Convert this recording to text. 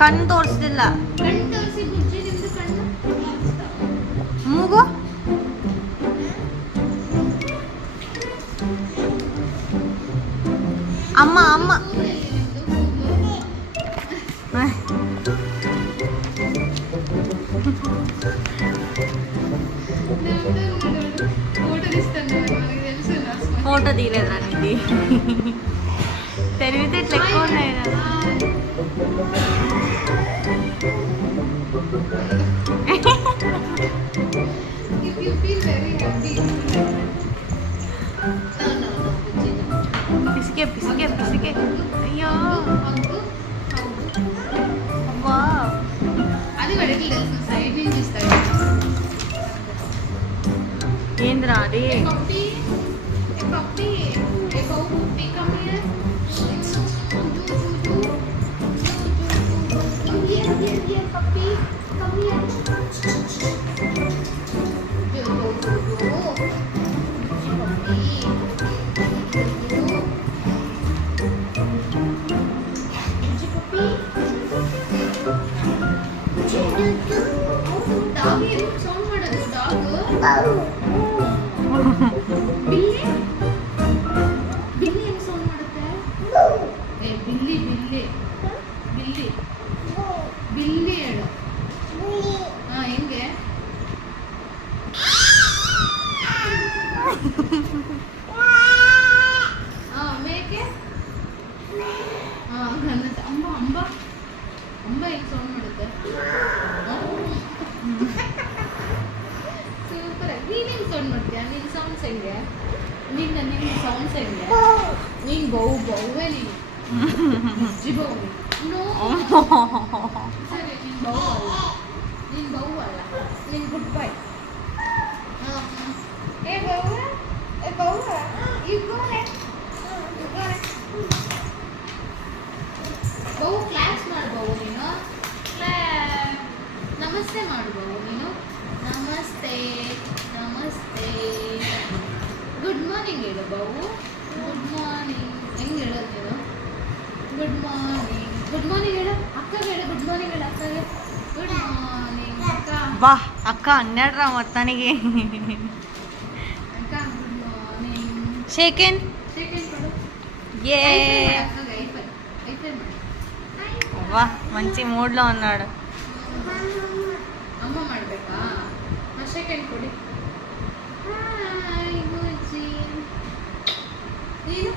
ಕಣ್ಣು ತೋರಿಸ್ತಿಲ್ಲ. ಮೂಗು ಅಮ್ಮ ಅಮ್ಮ ఫోటో తీయలేదురా నీది తెలివితే ఇట్లా ఎక్కువ ఉన్నాయి కదా. పిసికే పిసికే పిసికే అయ్యో అబ్బా అది వడికి తెలుసు సైడ్ నుంచి ఇస్తాడు. ఏంద్రా అది ಬಿಲ್ಲಿ ಹೆಂಗ್ ಸೌಂಡ್ ಮಾಡುತ್ತೆ? ಬಿಲ್ಲಿ ಬಿಲ್ಲಿ ಬಿಲ್ಲಿ ಬಿಲ್ಲಿ ಹೇಳು. ಹಾ ಹೆಂಗೆ? ಮೇಕೆ ಅಂಬ ಅಂಬ ಅಂಬ ಹೆಂಗ್ ಸೌಂಡ್ ಮಾಡುತ್ತೆ? ಸೂಪರ್. ನೀನೇನು ಸೌಂಡ್ ಮಾಡ್ತೀಯಾ? ನಿನ್ನ ಸೌಂಡ್ಸ್ ಹೆಂಗೆ? ನಿನ್ನ ಸೌಂಡ್ಸ್ ಹೆಂಗೆ? ನೀನು ಬೌವೇ ನೀನು ಅಜ್ಜಿ ಬೌ ನೋ ಸರಿ. ನೀನು ಬೌ ಅಲ್ಲ, ನೀನು ಬೌ ಅಲ್ಲ, ನೀನು ಗುಡ್ ಬೈ. ಏ ಬೌವ ಏ ಬೌವ ಇಗೋರೆ ಬೌ ಕ್ಲಾಸ್ ಮಾಡ್ಬೌ ನೀನು. ನಮಸ್ತೆ ಮಾಡ್ಬೌ ನೀನು. ನಮಸ್ತೆ ನಮಸ್ತೆ. ಗುಡ್ ಮಾರ್ನಿಂಗ್ ಹೇಳು ಬಾವು. ಗುಡ್ ಮಾರ್ನಿಂಗ್ ಹೆಂಗೆ ಹೇಳೋದು ನೀನು? ಗುಡ್ ಮಾರ್ನಿಂಗ್ ಗುಡ್ ಮಾರ್ನಿಂಗ್ ಹೇಳು ಅಕ್ಕಗೆ. ಹೇಳು ಗುಡ್ ಮಾರ್ನಿಂಗ್ ಹೇಳು ಅಕ್ಕಗೆ. ಗುಡ್ ಮಾರ್ನಿಂಗ್ ಅಕ್ಕ. ಬಾ ಅಕ್ಕ ಹನ್ನೆರಡರ ಮೊತ್ತನಿಗೆ ಅಕ್ಕ ಗುಡ್ ಮಾರ್ನಿಂಗ್. ಶೇಕೆನ್ ಕೊಡು. ఏ అక్కగా అయిపోయి వా మంచి మూడ్లో ఉన్నాడు. అమ్మ ಮಾಡಬೇಕಾ? ಸೆಕೆಂಡ್ ಕೊಡಿ. ಹಾಯ್ ಗುಜ್ಜಿ. ನೀನು